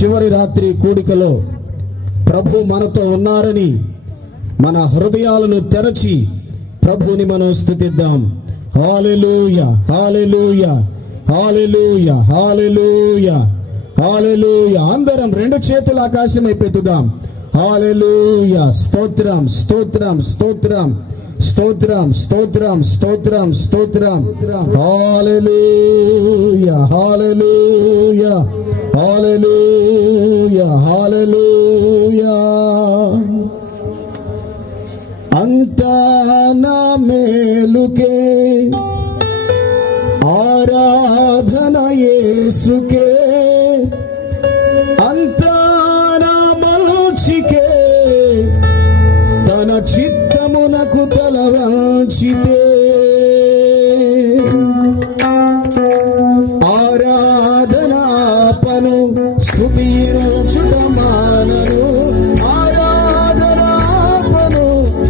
చివరి రాత్రి కూడికలో ప్రభు మనతో ఉన్నారని మన హృదయాలను తెరచి ప్రభుని మనం స్తుతిద్దాం. హల్లెలూయా, హల్లెలూయా, హల్లెలూయా, హల్లెలూయా, హల్లెలూయా. అందరం రెండు చేతులు ఆకాశం ఎత్తుదాం. హల్లెలూయా, స్తోత్రం, స్తోత్రం, స్తోత్రం, స్తోత్రం, స్తోత్రం, స్తోత్రం, స్తోత్రం. హల్లెలూయా, హల్లెలూయా, హల్లెలూయా, హల్లెలూయా. అంతా నా మేలుకే, ఆరాధన యేసుకే, అంతా నా మంచికే, తన చిత్తమునకు తల వంచితే, ఆరాధనాపను స్తుతించుట మానను, ఆరాధనాపను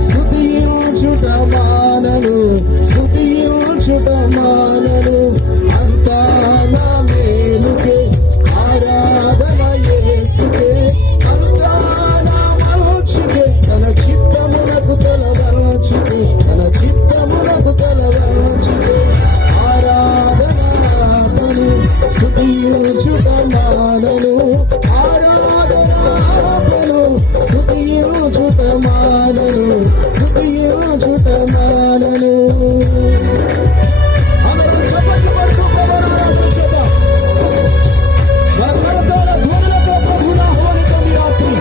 స్తుతించుట మానను, స్తుతించుట మానను. అంతా నా మేలుకే, ఆరాధన యేసుకే, అంతా నా మంచికే, తన చిత్తమునకు తల వంచితే, తన చిత్తమునకు తల వంచితే, ఆరాధనాపను స్తుతించుట మానను, ఆరాధనాపను స్తుతించుట మానను, స్తుతించుట మానను. అందరం చప్పట్లు కొడుతూ ప్రభువును ఆరాధించుదాం. మన కరతాళ ధ్వనులతో ప్రభువును ఆహ్వానిద్దాం ఈ రాత్రి.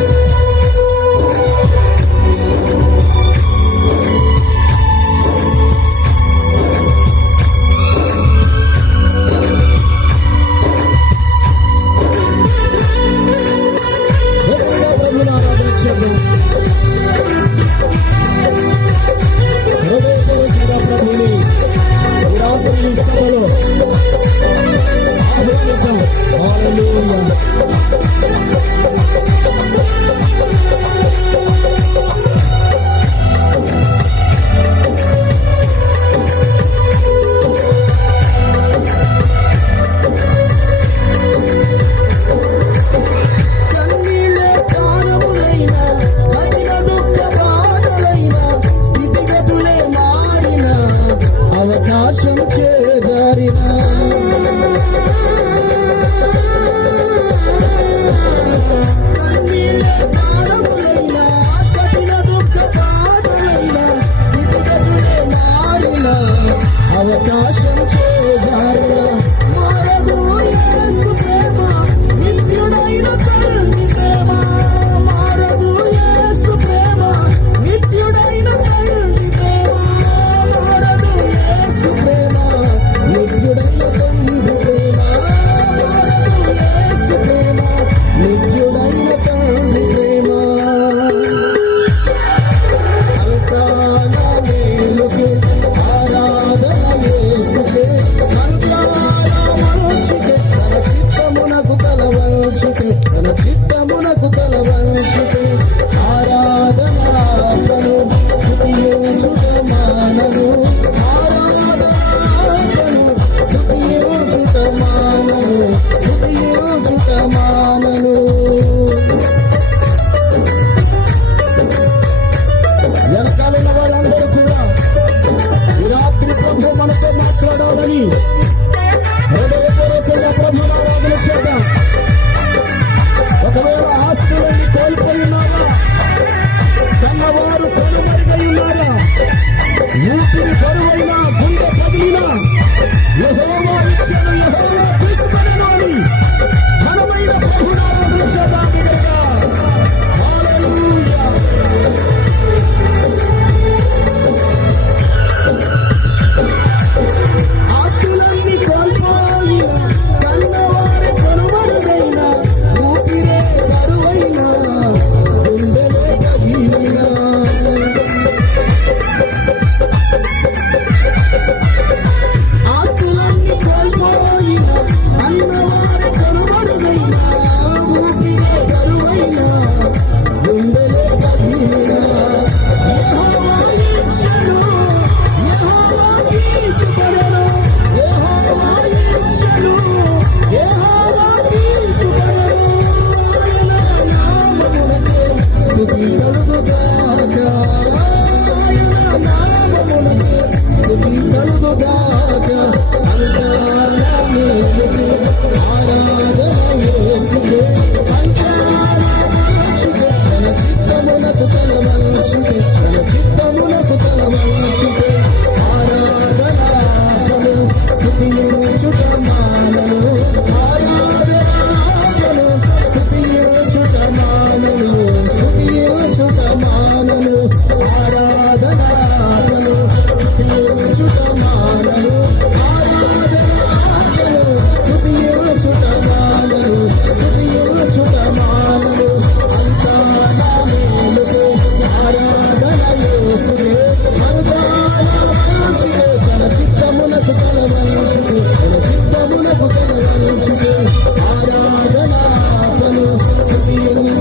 ఎదురుగా ప్రభువును ఆరాధించుదాం. హృదయపూర్వకంగా ప్రభువుని ఈ రాత్రి ఈ సభలో ఆహ్వానిద్దాం. హల్లెలూయా. కన్నీళ్ళే ప్రాణములైన, కఠిన దుఃఖ బాధలైన, స్థితిగతులే మారిన, అవకాశం చేజారిన,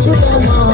స్తుతించుదమా